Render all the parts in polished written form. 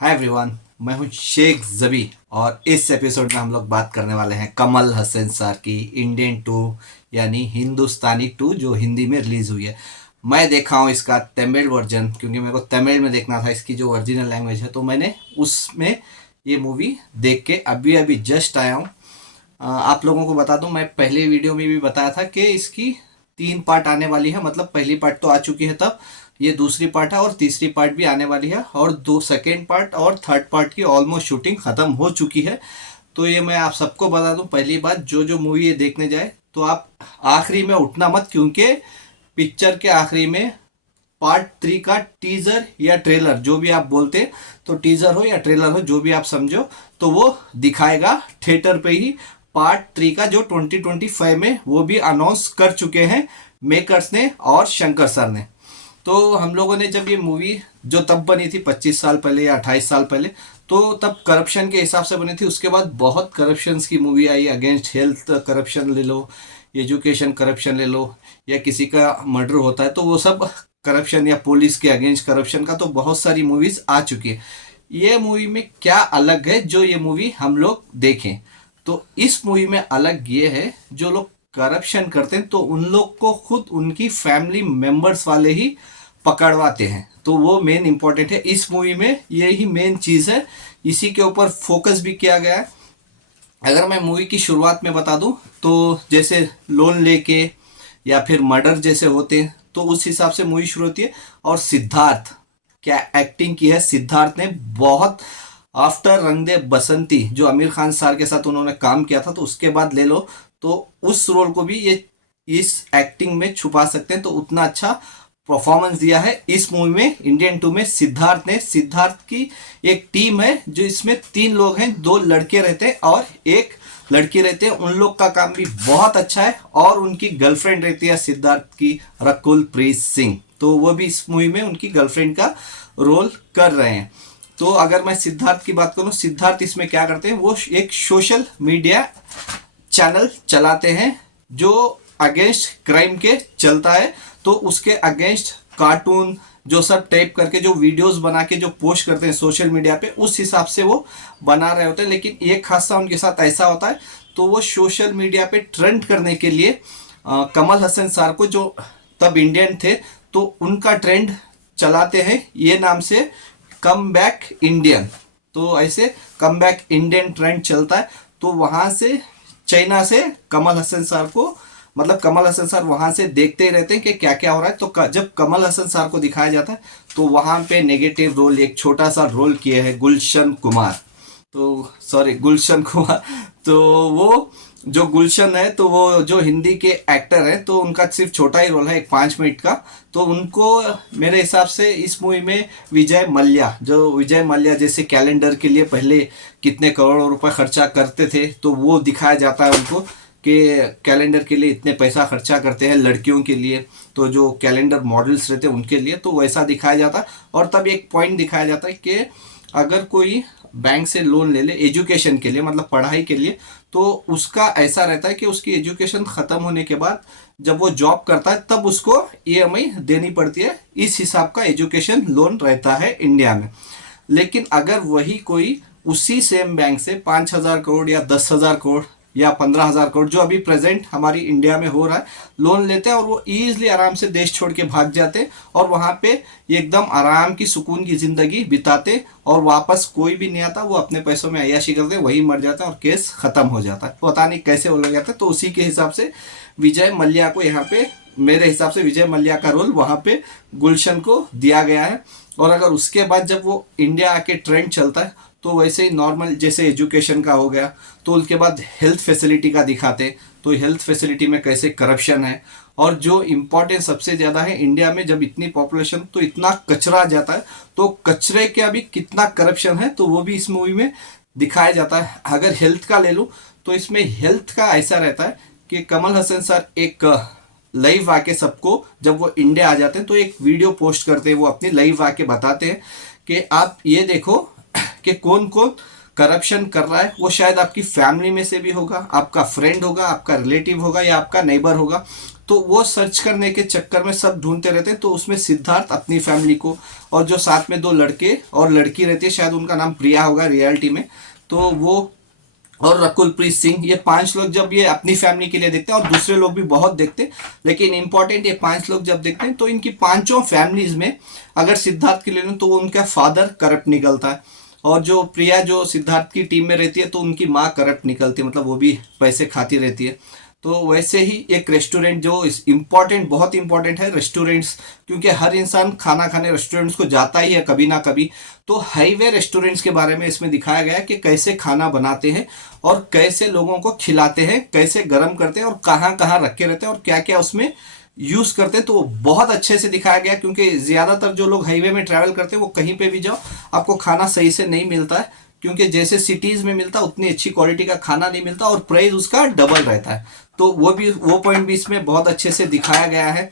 Hi everyone, मैं हूं शेख जबी और इस एपिसोड में हम लोग बात करने वाले हैं कमल हसन सर की इंडियन टू यानी हिंदुस्तानी टू जो हिंदी में रिलीज़ हुई है। मैं देखा हूं इसका तमिल वर्जन क्योंकि मेरे को तमिल में देखना था, इसकी जो ओरिजिनल लैंग्वेज है, तो मैंने उसमें ये मूवी देख के अभी अभी जस्ट आया हूँ। आप लोगों को बता दूं, मैं पहले वीडियो में भी बताया था कि इसकी 3 पार्ट आने वाली है। मतलब पहली पार्ट तो आ चुकी है, तब ये दूसरी पार्ट है और तीसरी पार्ट भी आने वाली है, और दो सेकेंड पार्ट और थर्ड पार्ट की ऑलमोस्ट शूटिंग ख़त्म हो चुकी है। तो ये मैं आप सबको बता दूं, पहली बात, जो मूवी ये देखने जाए तो आप आखिरी में उठना मत, क्योंकि पिक्चर के आखिरी में पार्ट 3 का टीजर या ट्रेलर, जो भी आप बोलते हैं, तो टीजर हो या ट्रेलर हो, जो भी आप समझो, तो वो दिखाएगा थिएटर पे ही पार्ट 3 का, जो 2025 में वो भी अनाउंस कर चुके हैं मेकर्स ने और शंकर सर ने। तो हम लोगों ने जब ये मूवी जो तब बनी थी 25 साल पहले या 28 साल पहले, तो तब करप्शन के हिसाब से बनी थी। उसके बाद बहुत करप्शन की मूवी आई, अगेंस्ट हेल्थ करप्शन ले लो, एजुकेशन करप्शन ले लो, या किसी का मर्डर होता है तो वो सब करप्शन, या पुलिस के अगेंस्ट करप्शन का, तो बहुत सारी मूवीज आ चुकी है। ये मूवी में क्या अलग है जो ये मूवी हम लोग देखें, तो इस मूवी में अलग ये है, जो लोग करप्शन करते हैं तो उन लोग को खुद उनकी फैमिली मेंबर्स वाले ही पकड़वाते हैं। तो वो मेन इंपॉर्टेंट है इस मूवी में, यही मेन चीज़ है, इसी के ऊपर फोकस भी किया गया है। अगर मैं मूवी की शुरुआत में बता दूं, तो जैसे लोन लेके या फिर मर्डर जैसे होते हैं, तो उस हिसाब से मूवी शुरू होती है। और सिद्धार्थ क्या एक्टिंग की है सिद्धार्थ ने, बहुत। आफ्टर रंग दे बसंती जो आमिर खान सर के साथ उन्होंने काम किया था, तो उसके बाद ले लो, तो उस रोल को भी ये इस एक्टिंग में छुपा सकते हैं। तो उतना अच्छा परफॉर्मेंस दिया है इस मूवी में, इंडियन 2 में सिद्धार्थ ने। सिद्धार्थ की एक टीम है जो इसमें 3 लोग हैं, 2 लड़के रहते हैं और एक लड़की रहते हैं। उन लोग का काम भी बहुत अच्छा है, और उनकी गर्लफ्रेंड रहती है सिद्धार्थ की, रकुल प्रीत सिंह, तो वो भी इस मूवी में उनकी गर्लफ्रेंड का रोल कर रहे हैं। तो अगर मैं सिद्धार्थ की बात करूं, सिद्धार्थ इसमें क्या करते हैं, वो एक सोशल मीडिया चैनल चलाते हैं जो अगेंस्ट क्राइम के चलता है। तो उसके अगेंस्ट कार्टून जो सब टाइप करके जो वीडियोस बना के जो पोस्ट करते हैं सोशल मीडिया पे, उस हिसाब से वो बना रहे होते हैं। लेकिन एक हादसा उनके साथ ऐसा होता है, तो वो सोशल मीडिया पे ट्रेंड करने के लिए कमल हसन सर को, जो तब इंडियन थे, तो उनका ट्रेंड चलाते हैं ये नाम से कम बैक इंडियन। तो ऐसे कम बैक इंडियन ट्रेंड चलता है। तो वहाँ से चाइना से कमल हसन सर को, मतलब कमल हसन सर वहाँ से देखते ही रहते हैं कि क्या क्या हो रहा है। तो जब कमल हसन सर को दिखाया जाता है, तो वहाँ पे नेगेटिव रोल, एक छोटा सा रोल किए हैं गुलशन कुमार, तो सॉरी गुलशन कुमार, तो वो जो गुलशन है, तो वो जो हिंदी के एक्टर हैं, तो उनका सिर्फ छोटा ही रोल है, एक 5 मिनट का। तो उनको मेरे हिसाब से इस मूवी में विजय मल्ल्या, जो विजय मल्ल्या जैसे कैलेंडर के लिए पहले कितने करोड़ों रुपए खर्चा करते थे, तो वो दिखाया जाता है उनको कि कैलेंडर के लिए इतने पैसा खर्चा करते हैं लड़कियों के लिए, तो जो कैलेंडर मॉडल्स रहते हैं उनके लिए, तो वैसा दिखाया जाता है। और तब एक पॉइंट दिखाया जाता है कि अगर कोई बैंक से लोन ले ले एजुकेशन के लिए, मतलब पढ़ाई के लिए, तो उसका ऐसा रहता है कि उसकी एजुकेशन ख़त्म होने के बाद जब वो जॉब करता है, तब उसको ईएमआई देनी पड़ती है। इस हिसाब का एजुकेशन लोन रहता है इंडिया में। लेकिन अगर वही कोई उसी सेम बैंक से 5,000 करोड़ या 10,000 करोड़ या 15,000 करोड़, जो अभी प्रेजेंट हमारी इंडिया में हो रहा है, लोन लेते हैं, और वो ईजिली आराम से देश छोड़ के भाग जाते हैं, और वहाँ पे एकदम आराम की सुकून की ज़िंदगी बिताते, और वापस कोई भी नहीं आता, वो अपने पैसों में अय्याशी करते, वही मर जाता है और केस ख़त्म हो जाता है। पता नहीं कैसे वो लोग जाते हैं। तो उसी के हिसाब से विजय मल्ल्या को यहाँ पे, मेरे हिसाब से विजय मल्ल्या का रोल वहाँ पे गुलशन को दिया गया है। और अगर उसके बाद जब वो इंडिया आके ट्रेंड चलता है, तो वैसे ही नॉर्मल जैसे एजुकेशन का हो गया, तो उसके बाद हेल्थ फैसिलिटी का दिखाते, तो हेल्थ फैसिलिटी में कैसे करप्शन है। और जो इम्पोर्टेंट सबसे ज़्यादा है, इंडिया में जब इतनी पॉपुलेशन, तो इतना कचरा आ जाता है, तो कचरे का भी कितना करप्शन है, तो वो भी इस मूवी में दिखाया जाता है। अगर हेल्थ का ले लूँ, तो इसमें हेल्थ का ऐसा रहता है कि कमल हसन सर एक लाइव आके सबको, जब वो इंडिया आ जाते हैं, तो एक वीडियो पोस्ट करते हैं, वो अपनी लाइव आके बताते हैं कि आप ये देखो कि कौन कौन करप्शन कर रहा है। वो शायद आपकी फैमिली में से भी होगा, आपका फ्रेंड होगा, आपका रिलेटिव होगा, या आपका नेबर होगा। तो वो सर्च करने के चक्कर में सब ढूंढते रहते हैं। तो उसमें सिद्धार्थ अपनी फैमिली को और जो साथ में दो लड़के और लड़की रहती है, शायद उनका नाम प्रिया होगा रियलिटी में, तो वो और रकुलप्रीत सिंह, ये 5 लोग जब ये अपनी फैमिली के लिए देखते हैं और दूसरे लोग भी बहुत देखते हैं, लेकिन इंपॉर्टेंट ये 5 लोग जब देखते हैं तो इनकी पांचों फैमिलीज में अगर सिद्धार्थ के लिए लें तो वो उनका फादर करप्ट निकलता है, और जो प्रिया जो सिद्धार्थ की टीम में रहती है तो उनकी माँ करप्ट निकलती है, मतलब वो भी पैसे खाती रहती है। तो वैसे ही एक रेस्टोरेंट जो इम्पॉर्टेंट, बहुत इंपॉर्टेंट है रेस्टोरेंट्स, क्योंकि हर इंसान खाना खाने रेस्टोरेंट्स को जाता ही है कभी ना कभी। तो हाईवे रेस्टोरेंट्स के बारे में इसमें दिखाया गया है कि कैसे खाना बनाते हैं और कैसे लोगों को खिलाते हैं, कैसे गर्म करते हैं और कहाँ कहाँ रखे रहते हैं और क्या क्या उसमें यूज़ करते हैं। तो बहुत अच्छे से दिखाया गया, क्योंकि ज़्यादातर जो लोग हाईवे में ट्रैवल करते हैं वो कहीं पे भी जाओ आपको खाना सही से नहीं मिलता है, क्योंकि जैसे सिटीज़ में मिलता उतनी अच्छी क्वालिटी का खाना नहीं मिलता और प्राइस उसका डबल रहता है। तो वो पॉइंट भी इसमें बहुत अच्छे से दिखाया गया है।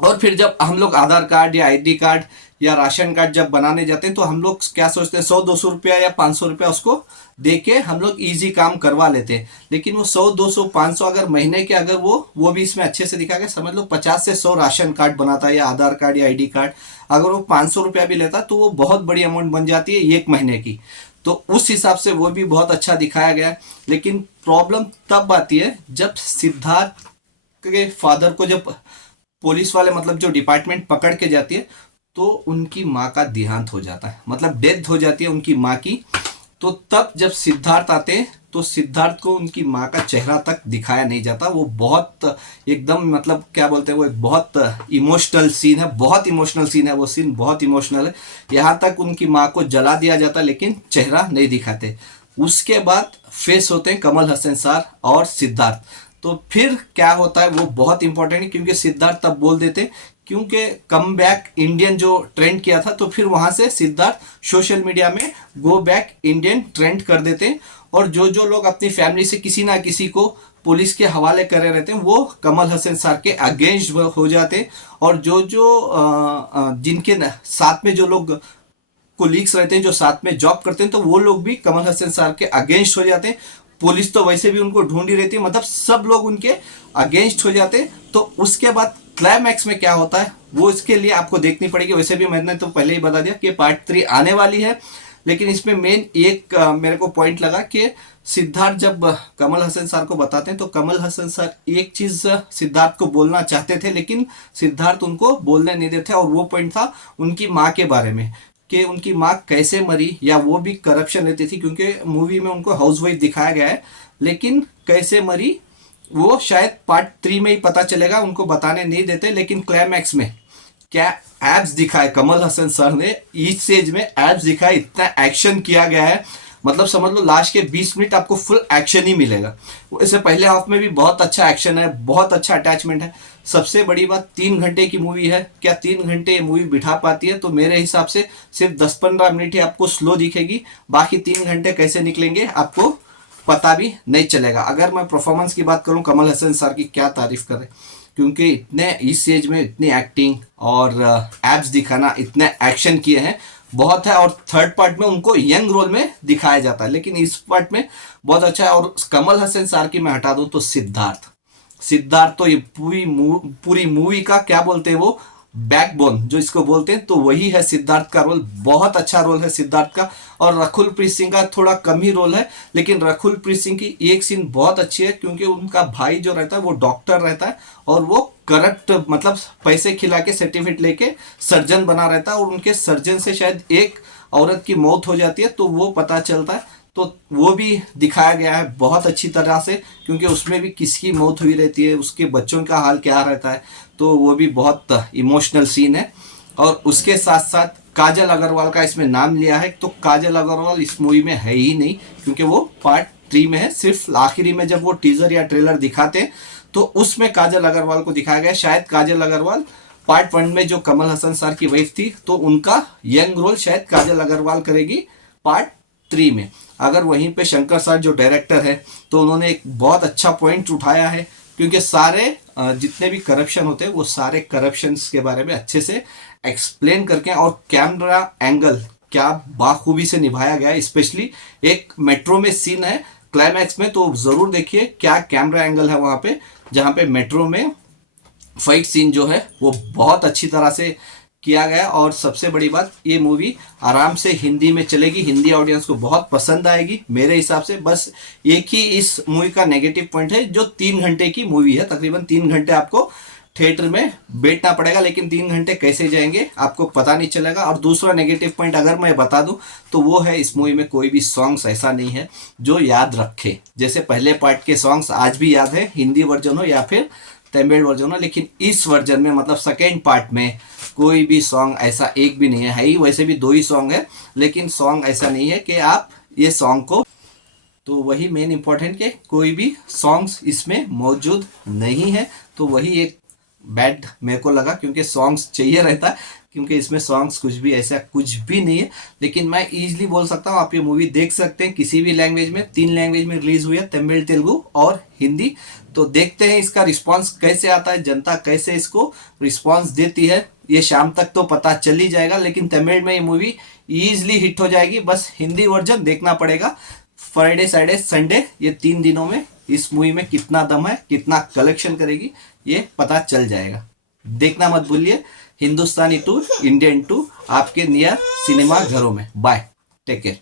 और फिर जब हम लोग आधार कार्ड या आईडी कार्ड या राशन कार्ड जब बनाने जाते हैं तो हम लोग क्या सोचते हैं, 100-200 रुपया या 500 रुपया उसको दे के हम लोग ईजी काम करवा लेते हैं। लेकिन वो 100-200-500 अगर महीने के, अगर वो भी इसमें अच्छे से दिखा गया, समझ लो 50 से 100 राशन कार्ड बनाता है या आधार कार्ड या आईडी कार्ड, अगर वो 500 रुपया भी लेता तो वो बहुत बड़ी अमाउंट बन जाती है एक महीने की। तो उस हिसाब से वो भी बहुत अच्छा दिखाया गया है। लेकिन प्रॉब्लम तब आती है जब सिद्धार्थ के फादर को जब पुलिस वाले, मतलब जो डिपार्टमेंट पकड़ के जाती है, तो उनकी माँ का देहांत हो जाता है, मतलब डेथ हो जाती है उनकी माँ की। तो तब जब सिद्धार्थ आते हैं तो सिद्धार्थ को उनकी माँ का चेहरा तक दिखाया नहीं जाता। वो बहुत एकदम, मतलब क्या बोलते हैं, वो एक बहुत इमोशनल सीन है, बहुत इमोशनल सीन है, वो सीन बहुत इमोशनल है। यहाँ तक उनकी माँ को जला दिया जाता लेकिन चेहरा नहीं दिखाते। उसके बाद फेस होते हैं कमल हसन सर और सिद्धार्थ। तो फिर क्या होता है वो बहुत इंपॉर्टेंट है, क्योंकि सिद्धार्थ तब बोल देते, क्योंकि कम बैक इंडियन जो ट्रेंड किया था, तो फिर वहां से सिद्धार्थ सोशल मीडिया में गो बैक इंडियन ट्रेंड कर देते हैं। और जो जो लोग अपनी फैमिली से किसी ना किसी को पुलिस के हवाले करे रहते हैं वो कमल हसन सर के अगेंस्ट हो जाते हैं। और जो जो जिनके साथ में जो लोग कोलीग्स रहते हैं, जो साथ में जॉब करते हैं, तो वो लोग भी कमल हसन सर के अगेंस्ट हो जाते हैं। पुलिस तो वैसे भी उनको ढूंढ ही रहती है, मतलब सब लोग उनके अगेंस्ट हो जाते हैं। तो उसके बाद क्लाइमैक्स में क्या होता है वो इसके लिए आपको देखनी पड़ेगी। वैसे भी मैंने तो पहले ही बता दिया कि पार्ट 3 आने वाली है, लेकिन इसमें मेन एक मेरे को पॉइंट लगा कि सिद्धार्थ जब कमल हसन सर को बताते हैं तो कमल हसन सर एक चीज सिद्धार्थ को बोलना चाहते थे, लेकिन सिद्धार्थ उनको बोलने नहीं देते। और वो पॉइंट था उनकी माँ के बारे में, कि उनकी माँ कैसे मरी, या वो भी करप्शन रहती थी, क्योंकि मूवी में उनको हाउसवाइफ दिखाया गया है, लेकिन कैसे मरी वो शायद पार्ट 3 में ही पता चलेगा, उनको बताने नहीं देते। लेकिन क्लाइमैक्स में क्या एब्स दिखाए कमल हसन सर ने, इस स्टेज में एब्स दिखाए, इतना एक्शन किया गया है, मतलब समझ लो लास्ट के 20 मिनट आपको फुल एक्शन ही मिलेगा। इससे पहले हाफ में भी बहुत अच्छा एक्शन है, बहुत अच्छा अटैचमेंट है। सबसे बड़ी बात 3 घंटे की मूवी है, क्या 3 घंटे ये मूवी बिठा पाती है? तो मेरे हिसाब से सिर्फ 10-15 मिनट ही आपको स्लो दिखेगी, बाकी 3 घंटे कैसे निकलेंगे आपको पता भी नहीं चलेगा। अगर मैं परफॉर्मेंस की बात करूं, कमल हसन सर की क्या तारीफ करें, क्योंकि इतने इस एज में इतनी एक्टिंग और एब्स दिखाना, इतने एक्शन किए हैं, बहुत है। और थर्ड पार्ट में उनको यंग रोल में दिखाया जाता है, लेकिन इस पार्ट में बहुत अच्छा है। और कमल हसन सर की मैं हटा दूं तो सिद्धार्थ तो ये पूरी मूवी का क्या बोलते हैं वो बैकबोन जो इसको बोलते हैं, तो वही है सिद्धार्थ का रोल। बहुत अच्छा रोल है सिद्धार्थ का। और रकुलप्रीत सिंह का थोड़ा कम ही रोल है, लेकिन रकुलप्रीत सिंह की एक सीन बहुत अच्छी है, क्योंकि उनका भाई जो रहता है वो डॉक्टर रहता है और वो करप्ट, मतलब पैसे खिला के सर्टिफिकेट लेके सर्जन बना रहता है, और उनके सर्जन से शायद एक औरत की मौत हो जाती है, तो वो पता चलता है। तो वो भी दिखाया गया है बहुत अच्छी तरह से, क्योंकि उसमें भी किसकी मौत हुई रहती है, उसके बच्चों का हाल क्या रहता है, तो वो भी बहुत इमोशनल सीन है। और उसके साथ साथ काजल अग्रवाल का इसमें नाम लिया है, तो काजल अग्रवाल इस मूवी में है ही नहीं, क्योंकि वो पार्ट 3 में है। सिर्फ आखिरी में जब वो टीजर या ट्रेलर दिखाते हैं तो उसमें काजल अग्रवाल को दिखाया गया। शायद काजल अग्रवाल पार्ट 1 में जो कमल हसन सर की वाइफ थी, तो उनका यंग रोल शायद काजल अग्रवाल करेगी पार्ट 3 में। अगर वहीं पे शंकर सर जो डायरेक्टर है, तो उन्होंने एक बहुत अच्छा पॉइंट उठाया है, क्योंकि सारे जितने भी करप्शन होते हैं वो सारे करप्शंस के बारे में अच्छे से एक्सप्लेन करके, और कैमरा एंगल क्या बाखूबी से निभाया गया है। स्पेशली एक मेट्रो में सीन है क्लाइमैक्स में, तो जरूर देखिए क्या कैमरा एंगल है वहां पे, जहां पे मेट्रो में फाइट सीन जो है वो बहुत अच्छी तरह से किया गया। और सबसे बड़ी बात, ये मूवी आराम से हिंदी में चलेगी, हिंदी ऑडियंस को बहुत पसंद आएगी मेरे हिसाब से। बस एक ही इस मूवी का नेगेटिव पॉइंट है, जो 3 घंटे की मूवी है, तकरीबन 3 घंटे आपको थिएटर में बैठना पड़ेगा, लेकिन 3 घंटे कैसे जाएंगे आपको पता नहीं चलेगा। और दूसरा नेगेटिव पॉइंट अगर मैं बता दूं तो वो है, इस मूवी में कोई भी सॉन्ग्स ऐसा नहीं है जो याद रखे। जैसे पहले पार्ट के सॉन्ग्स आज भी याद है, हिंदी वर्जन हो या फिर तमिल वर्जन हो, लेकिन इस वर्जन में मतलब सेकेंड पार्ट में कोई भी सॉन्ग ऐसा एक भी नहीं है। ही वैसे भी 2 ही सॉन्ग है, लेकिन सॉन्ग ऐसा नहीं है कि आप ये सॉन्ग को, तो वही मेन इंपॉर्टेंट कि कोई भी सॉन्ग्स इसमें मौजूद नहीं है। तो वही एक बैड मेरे को लगा, क्योंकि सॉन्ग्स चाहिए रहता है, क्योंकि इसमें सॉन्ग्स कुछ भी ऐसा कुछ भी नहीं है। लेकिन मैं इजीली बोल सकता हूँ, आप ये मूवी देख सकते हैं किसी भी लैंग्वेज में। 3 लैंग्वेज में रिलीज हुई है, तमिल, तेलुगु और हिंदी। तो देखते हैं इसका रिस्पांस कैसे आता है, जनता कैसे इसको रिस्पांस देती है। ये शाम तक तो पता चल ही जाएगा, लेकिन तमिल में ये मूवी ईजिली हिट हो जाएगी। बस हिंदी वर्जन देखना पड़ेगा। फ्राइडे, सैटरडे, संडे, ये 3 दिनों में इस मूवी में कितना दम है, कितना कलेक्शन करेगी, ये पता चल जाएगा। देखना मत भूलिए हिंदुस्तानी 2, इंडियन 2 आपके नियर सिनेमा घरों में। Bye, take care.